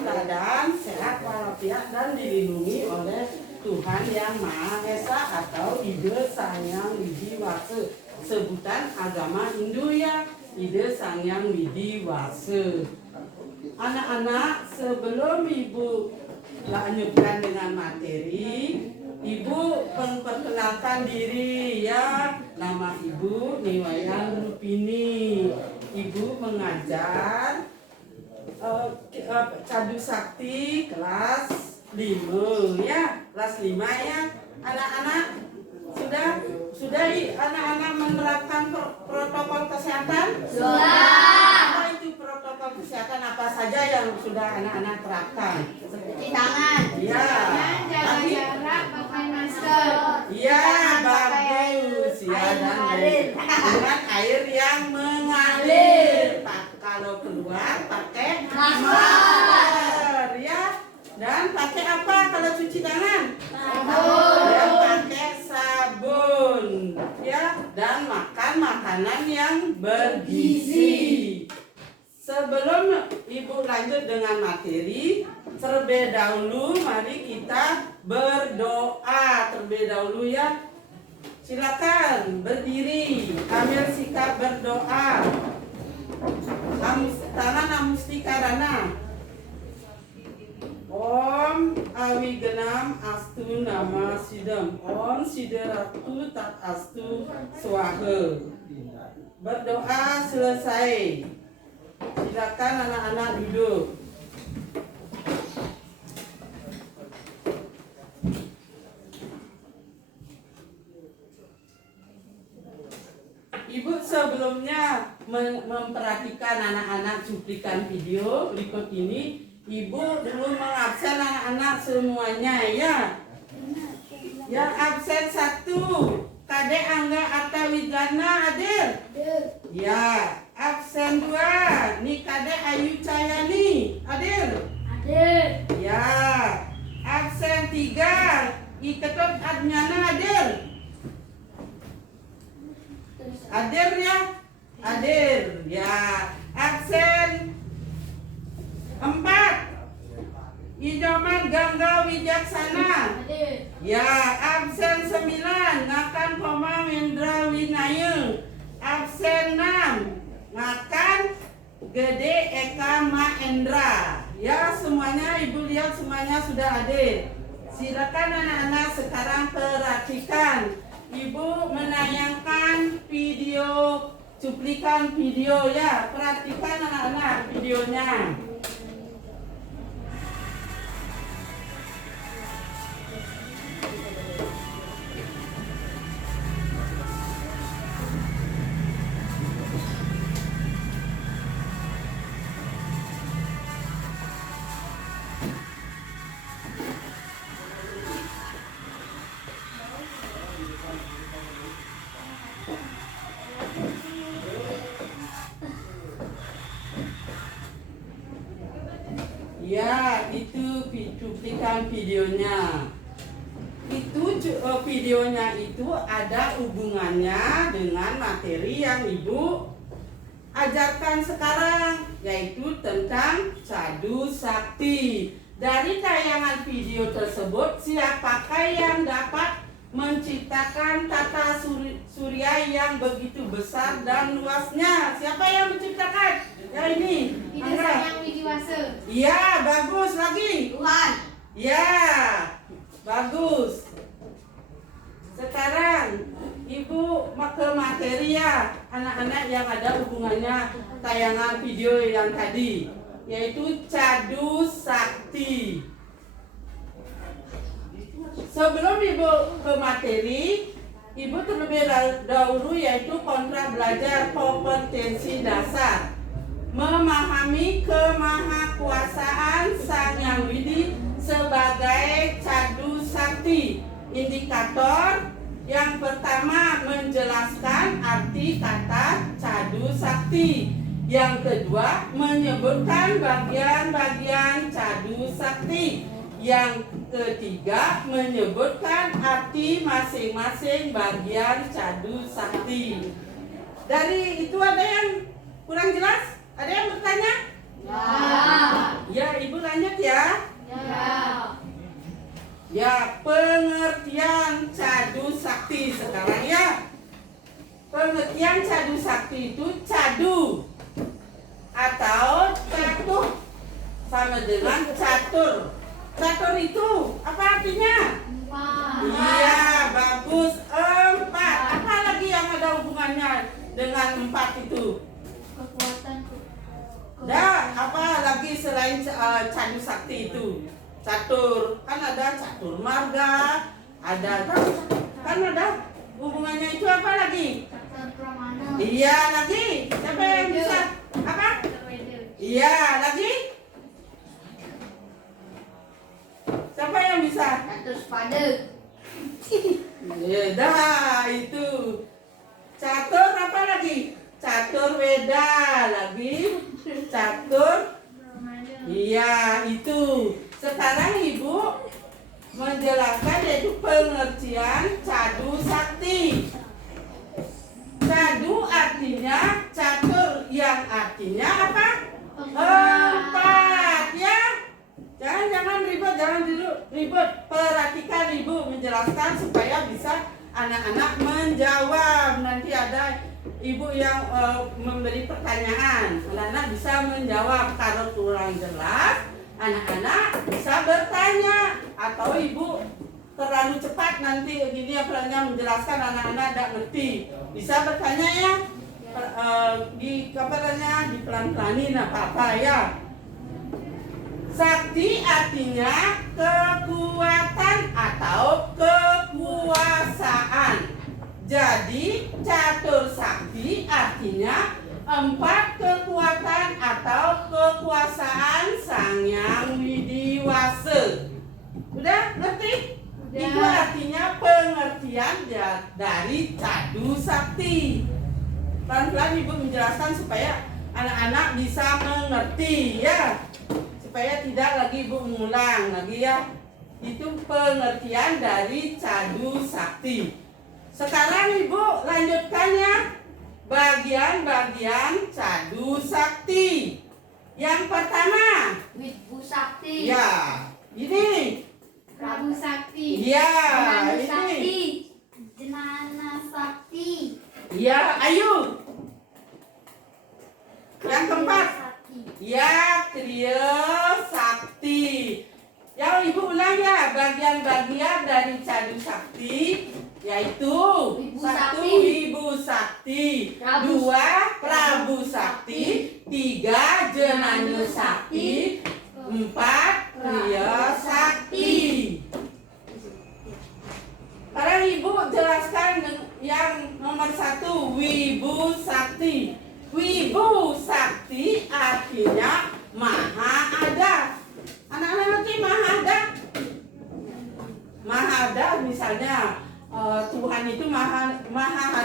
dalam keadaan sehat walafiat dan dilindungi oleh Tuhan Yang Maha Esa atau Ide Sangyang Widi Wase. Sebutan agama Hindu ya, Ide Sangyang Widi Wase. Anak-anak, sebelum Ibu lanjutkan dengan materi, Ibu memperkenalkan diri ya. Nama Ibu Niwayan Rupini. Ibu mengajar Cadu Sakti kelas 5 ya, kelas 5 ya. Anak-anak sudah anak-anak menerapkan protokol kesehatan? Sudah. Apa itu protokol kesehatan apa saja yang sudah anak-anak terapkan? Cuci tangan. Iya. Jaga jarak, pakai masker. Iya, bagus ya, dan dengan air yang mengalir. Kalau keluar pakai masker ya. Dan pakai apa kalau cuci tangan? Sabun. Ya, pakai sabun ya. Dan makan makanan yang bergizi. Sebelum Ibu lanjut dengan materi, terlebih dahulu mari kita berdoa terlebih dahulu ya. Silakan berdiri, ambil sikap berdoa. Tangan Amustikarana. Om Awigenam Astu Nama Sidam. Om Sideratu Tat Astu Swaha. Berdoa selesai. Silakan anak-anak duduk. Ibu sebelumnya memperhatikan anak-anak cuplikan video berikut ini. Ibu dulu mengabsen anak-anak semuanya ya. Yang absen 1, Kade Angga Artawigana hadir? Ya. Absen 2, Nikade Ayu Cayani hadir? Hadir. Ya. Absen 3, Iketut Adnyana hadir? Hadir ya? Hadir. Ya. Absen 4, Ijoman Gangga Wijaksana. Hadir. Ya. Absen 9, Ngakan Poma Wendra Winayeng. Absen 6, Ngakan Gede Eka Maendra. Ya, semuanya Ibu lihat semuanya sudah hadir. Silakan anak-anak sekarang perhatikan. Ibu menayangkan video, cuplikan video ya. Perhatikan anak-anak videonya. Ya, itu cuplikan videonya. Videonya itu ada hubungannya dengan materi yang Ibu ajarkan sekarang, yaitu tentang Cadu Sakti. Dari tayangan video tersebut, siapakah yang dapat menciptakan tata surya yang begitu besar dan luasnya? Siapa yang menciptakan? Ya ini. Ide Sangyang Widi Wase. Iya, bagus lagi. Tuhan. Ya, bagus. Sekarang Ibu ke materi ya, anak-anak yang ada hubungannya tayangan video yang tadi, yaitu Cadu Sakti. Sebelum Ibu ke materi, Ibu terlebih dahulu yaitu kontra belajar kompetensi dasar. Memahami kemahakuasaan Sangyang Widi sebagai Cadu Sakti. Indikator yang pertama menjelaskan arti kata Cadu Sakti. Yang kedua menyebutkan bagian-bagian Cadu Sakti. Yang ketiga menyebutkan arti masing-masing bagian Cadu Sakti. Dari itu ada yang kurang jelas? Ada yang bertanya? Ya. Ya, Ibu lanjut pengertian cadu sakti sekarang ya. Pengertian cadu sakti itu cadu atau catur sama dengan catur. Catur itu apa artinya? Iya, bagus. 4. Apa lagi yang ada hubungannya dengan 4 itu? Kekuatan. Apa lagi selain cadu sakti itu? Catur, kan ada catur marga, ada kan ada hubungannya itu apa lagi? Pramana. Iya lagi. Siapa yang bisa? Apa? Iya lagi. Siapa yang bisa? Catur sepada. Ya dah itu. Catur apa lagi? Catur Weda lagi. Catur. Iya itu. Sekarang Ibu menjelaskan yaitu pengertian cadu sakti. Cadu artinya catur yang artinya apa? 4 ya. Jangan ribut, jangan ribut. Perhatikan Ibu menjelaskan supaya bisa anak-anak menjawab. Nanti ada Ibu yang memberi pertanyaan. Anak-anak bisa menjawab. Kalau kurang jelas, anak-anak bisa bertanya. Atau Ibu terlalu cepat nanti gini apalagi menjelaskan anak-anak tidak ngerti. Bisa bertanya ya. Di kabarnya di pelan-pelanin apa-apa ya. Sakti artinya kekuatan atau kekuasaan. Jadi catur sakti artinya 4 kekuatan atau kekuasaan Sang Hyang Widiwasa. Udah ngerti? Udah. Itu artinya pengertian dari cadu sakti. Pelan-pelan Ibu menjelaskan supaya anak-anak bisa mengerti ya. Supaya tidak lagi Ibu mengulang lagi ya. Itu pengertian dari cadu sakti. Sekarang Ibu lanjutkan ya. Bagian-bagian cadu sakti. Yang pertama, Wibu Sakti. ya, ini. Prabu Sakti. Ya, Jenana ini. Sakti. Jenana Sakti. Ya, ayo. Yang keempat. Sakti. Ya, trio sakti. Yang Ibu ulang ya, bagian-bagian dari cadu sakti yaitu Wibu 1 Sakti. Wibu Sakti, Prabu. 2 Prabu Sakti, 3 Jenana Sakti, 4 Trio Sakti. Sekarang Ibu jelaskan yang nomor 1 Wibu Sakti. Wibu Sakti artinya maha ada. Anak-anak ngerti maha ada? Maha ada misalnya Tuhan itu maha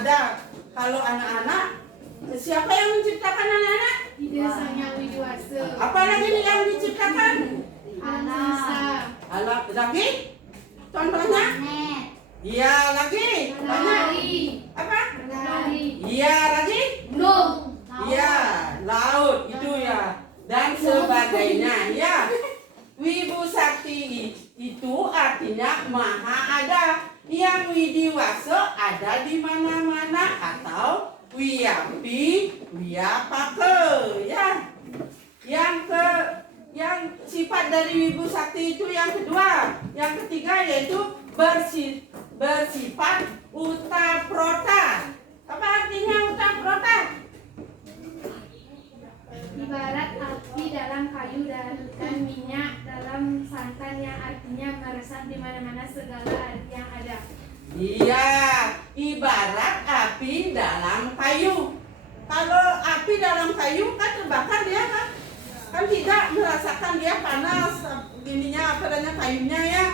ada. Kalau anak-anak, siapa yang menciptakan anak-anak? Ide Sang Hyang Widiwasa. Apalagi yang diciptakan? Alam. Alam lagi? Contohnya? Planet. Iya lagi. Banyak. Matahari. Apa? Matahari. Iya lagi? Gunung. Iya, laut itu ya. Dan sebagainya ya. Wibu Sakti itu artinya maha ada. Yang widiwasa ada di mana-mana atau wiyapi, wiyapake ya. Yang sifat dari Wibu Sakti itu yang kedua. Yang ketiga yaitu bersifat utaprota. Apa artinya utaprota? Ibarat api dalam kayu dan minyak dalam santan yang artinya meresap di mana-mana segala yang ada. Iya, ibarat api dalam kayu. Kalau api dalam kayu kan terbakar dia kan? Kan tidak merasakan dia panas ininya apa namanya kayunya ya.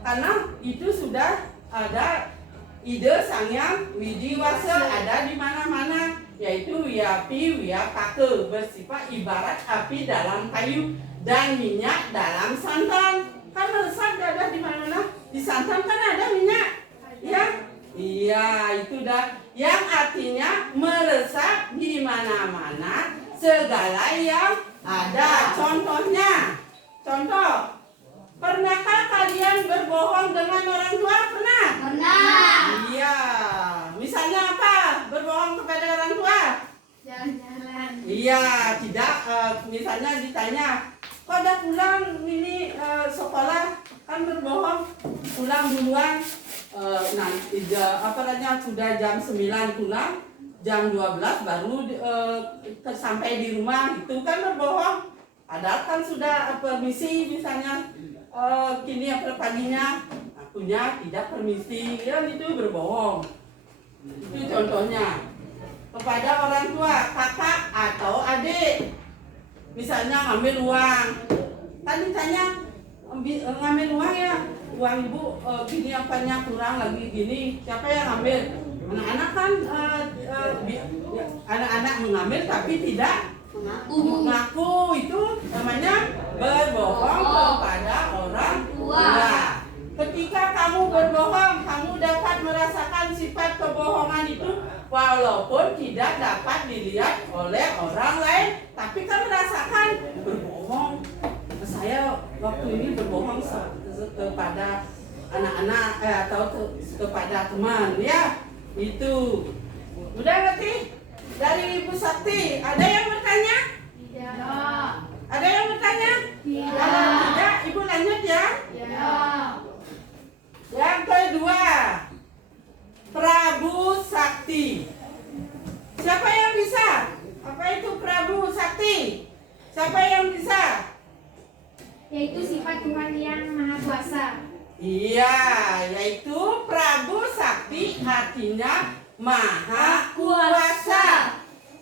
Karena itu sudah ada ide Sang Hyang Widiwasa ada di mana-mana, yaitu wiyapi wiyapake, bersifat ibarat api dalam kayu dan minyak dalam santan. Kan meresap ada di mana-mana. Di santan kan ada minyak. Ya? Iya, itu dah yang artinya meresap di mana-mana segala yang ada. Contohnya, contoh, pernahkah kalian berbohong dengan kan ini sekolah kan berbohong pulang duluan. Nanti sudah jam 9 pulang, jam 12 baru sampai di rumah, itu kan berbohong. Padahal kan sudah permisi misalnya kini paginya akunya tidak permisi, kan itu berbohong. Itu contohnya. Kepada orang tua, kakak atau adik, misalnya ngambil uang, kan ditanya ngambil uang ya, uang ibu gini apanya kurang lagi gini, siapa yang ngambil? Anak-anak kan anak-anak mengambil tapi tidak mengaku, itu namanya berbohong kepada orang tua. Ketika kamu berbohong, kamu dapat merasakan sifat kebohongan itu walaupun tidak dapat dilihat oleh orang lain, tapi kamu merasakan berbohong. Saya waktu ini berbohong kepada anak-anak atau kepada teman, ya itu. Udah ngerti? Dari Ibu Sakti, ada yang bertanya? Tidak. Ada yang bertanya? Tidak. Kalau tidak, Ibu lanjut ya. Tidak. Yang kedua, Prabu Sakti. Siapa yang bisa? Apa itu Prabu Sakti? Siapa yang bisa? Yaitu sifat Tuhan yang Maha Kuasa. Iya, yaitu Prabu Sakti artinya Maha Kuasa.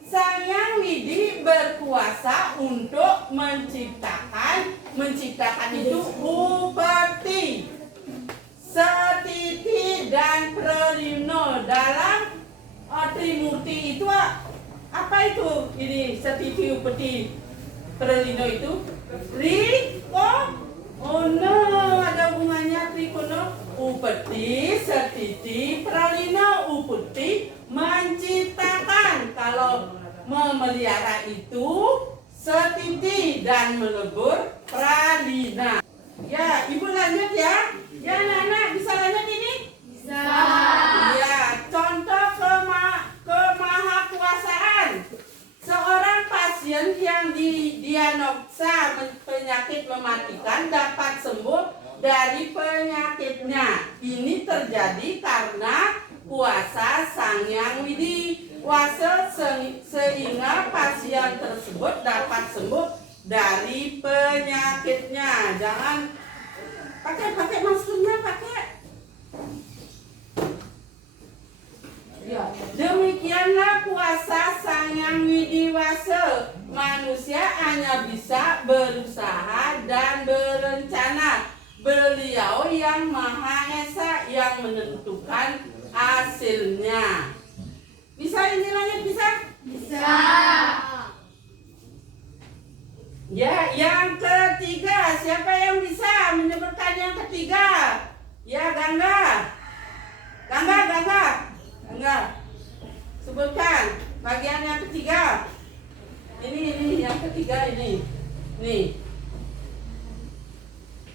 Sang Yang Widi berkuasa untuk menciptakan itu upeti, setiti dan pralino. Dalam Trimurti itu apa itu? Ini setiti, upeti, pralino itu Riko. Oh no, ada hubungannya Trikono. Upeti, setiti, pralino, upeti menciptakan. Kalau memelihara itu setiti dan melebur pralina. Ya, Ibu lanjut ya. Ya, anak-anak bisa lanjut ini? Bisa. Ya, contoh kemahakuasaan. Seorang pasien yang didiagnosa penyakit mematikan dapat sembuh dari penyakitnya. Ini terjadi karena kuasa Sang Yang Widi Wasa, sehingga pasien tersebut dapat sembuh dari penyakitnya. Jangan pakai maskernya, pakai. Ya, demikianlah kuasa Sang Yang Widi Wasa. Manusia hanya bisa berusaha dan berencana. Beliau yang Maha Esa yang menentukan hasilnya. Bisa ini lanjut, bisa? Bisa. Ya, yang ketiga, siapa yang bisa menyebutkan yang ketiga? Ya, Gangga. Gangga. Sebutkan bagian yang ketiga. Ini yang ketiga ini. Nih.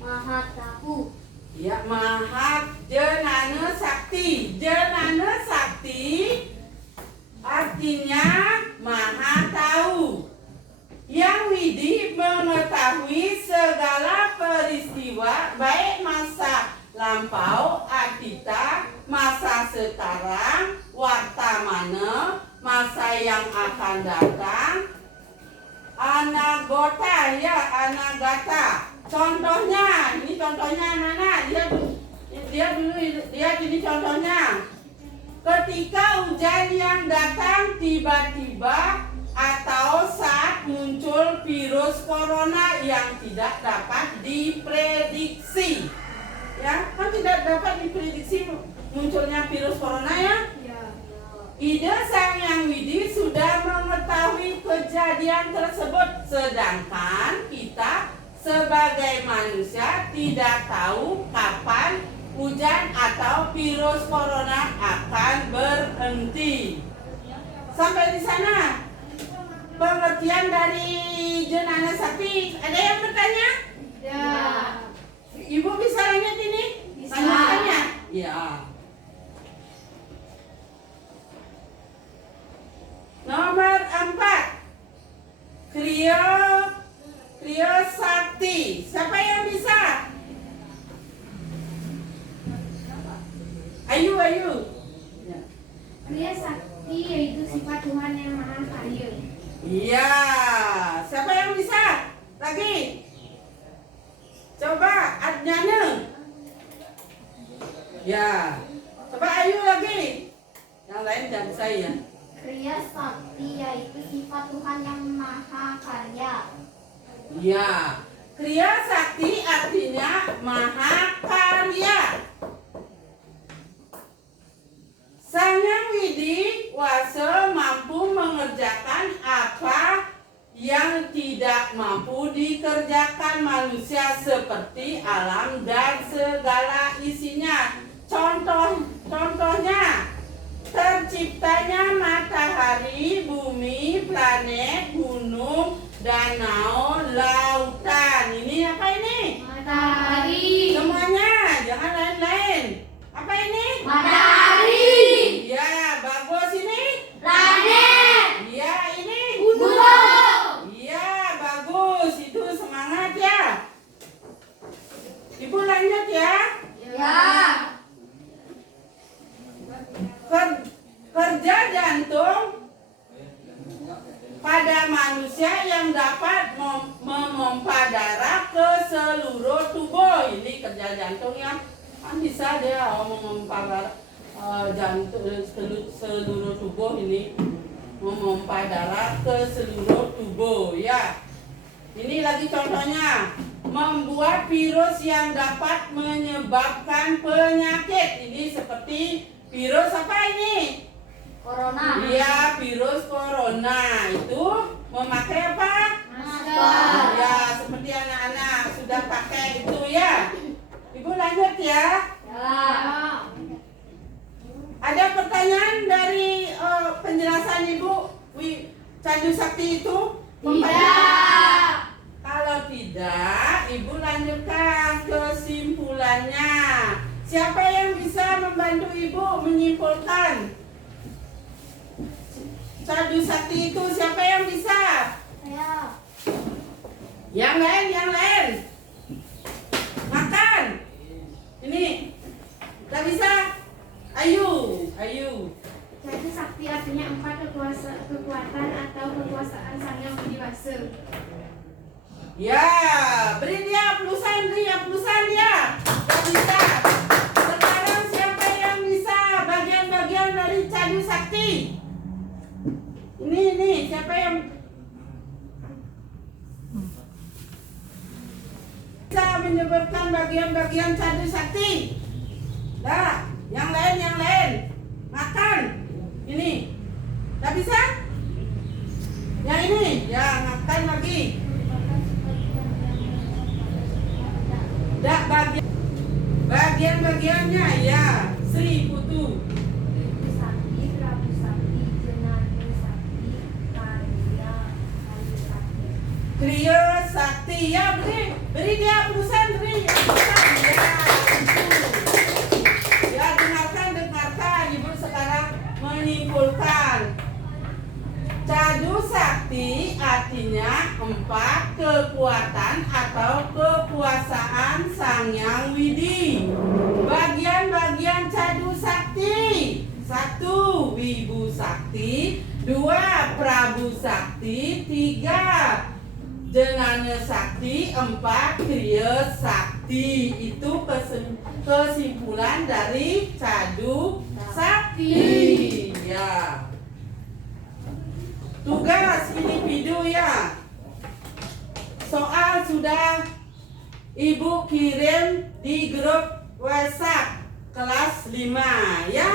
Maha tahu. Ya, Maha Jenana Sakti. Jenana Sakti artinya Maha Tahu. Yang Widi mengetahui segala peristiwa baik masa lampau, atita, masa sekarang, wartamana, masa yang akan datang, anagota, ya anagata. Contohnya, ini contohnya anak-anak, lihat ini contohnya. Ketika hujan yang datang tiba-tiba atau saat muncul virus corona yang tidak dapat diprediksi. Ya, kan tidak dapat diprediksi munculnya virus corona ya. Ide Sang Yang Widi sudah mengetahui kejadian tersebut, sedangkan kita sebagai manusia tidak tahu kapan hujan atau virus corona akan berhenti. Sampai di sana pengertian dari Jenana Sakti. Ada yang bertanya? Tidak. Ibu bisa lanjut ini? Bisa. Lanjutannya? Ya. Nomor 4. Kriya Sakti. Ayu. Ya. Kriya sakti yaitu sifat Tuhan yang maha kaya. Iya. Siapa yang bisa? Lagi. Coba Adnyana. Ya. Coba Ayu lagi. Yang lain jangan saya. Kriya sakti yaitu sifat Tuhan yang maha karya. Ya, kriya sakti artinya maha karya. Sang Hyang Widi Wasa mampu mengerjakan apa yang tidak mampu dikerjakan manusia seperti alam dan segala isinya. Contohnya terciptanya matahari, bumi, planet, gunung, danau, lautan. Ini apa ini? Matahari. Semuanya, jangan lain-lain. Apa ini? Matahari. Ya, bagus ini. Planet. Ya, ini. Gunung. Ya, bagus. Itu semangat ya. Ibu lanjut ya. Ya. Kerja jantung pada manusia yang dapat memompa darah ke seluruh tubuh. Ini kerja jantung ya. Kan bisa dia memompa jantung seluruh tubuh ini, memompa darah ke seluruh tubuh ya. Ini lagi contohnya, membuat virus yang dapat menyebabkan penyakit. Ini seperti virus apa ini? Corona. Iya, virus corona itu memakai apa? Masker. Ya, seperti anak-anak sudah pakai itu ya. Ibu lanjut ya. Ya. Ada pertanyaan dari penjelasan Ibu Candu Sakti itu? Tidak. Kalau tidak, Ibu lanjutkan kesimpulannya. Siapa yang bisa membantu Ibu menyimpulkan? Candu Sakti itu siapa yang bisa? Saya. Yang lain. Makan. Ini. Gak bisa? Ayu. Jadi sakti artinya 4 kekuatan atau kekuasaan Sang Hyang Widi Wasa. Ya, beri dia pelusan dia. Gak bisa. Sekarang siapa yang bisa bagian-bagian dari Candu Sakti? Ini siapa yang bisa menyebutkan bagian-bagian Candu Sakti? Dah, yang lain. Makan. Ini. Tak bisa? Yang ini, ya makan lagi. Dah bagian-bagiannya ya. Sri Putu. Sakti, Prabu Sakti, Jenani Sakti, Karya, Kayu Sakti. Kriya Sakti ya, beri dia pelusan, beri pelusan ya. Itu. Ya, dengarkan. Ibu sekarang menyimpulkan. Candu Sakti artinya 4 kekuatan atau kekuasaan Sang Hyang Widi. Bagian-bagian Candu Sakti: 1. Wibu Sakti, 2. Prabu Sakti, 3. Jenana Sakti, 4. Kriya Sakti. Itu kesimpulan dari Candu Sakti. Ya. Tugas individu ya. Soal sudah Ibu kirim di grup WhatsApp kelas 5 ya.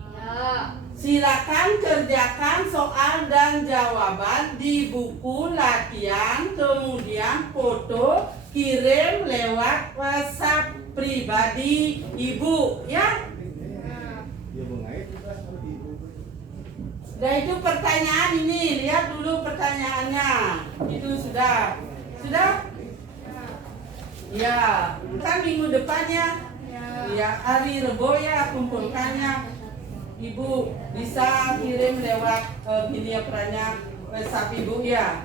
Ya. Silakan kerjakan soal dan jawaban di buku latihan, kemudian foto kirim lewat WhatsApp pribadi Ibu ya. Nah itu pertanyaan ini, lihat dulu pertanyaannya. Itu sudah? Ya, kan minggu depannya. Ya, hari Rebo ya kumpulkannya. Ibu bisa kirim lewat gini ya perannya WhatsApp Ibu ya.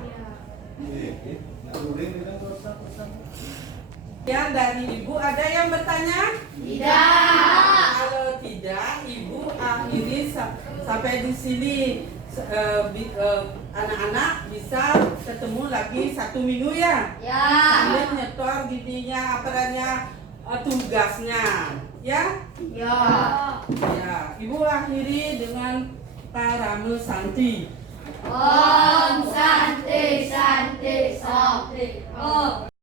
Ya, dari Ibu ada yang bertanya? Tidak. Kalau tidak tidak, Ibu akhiri sampai di sini. Anak-anak bisa ketemu lagi 1 minggu ya. Ya. Sambil nyetor giginya tugasnya. Ya. Ya. Ya, Ibu akhiri dengan Parame Santi. Om Santi Santi Santi. Om.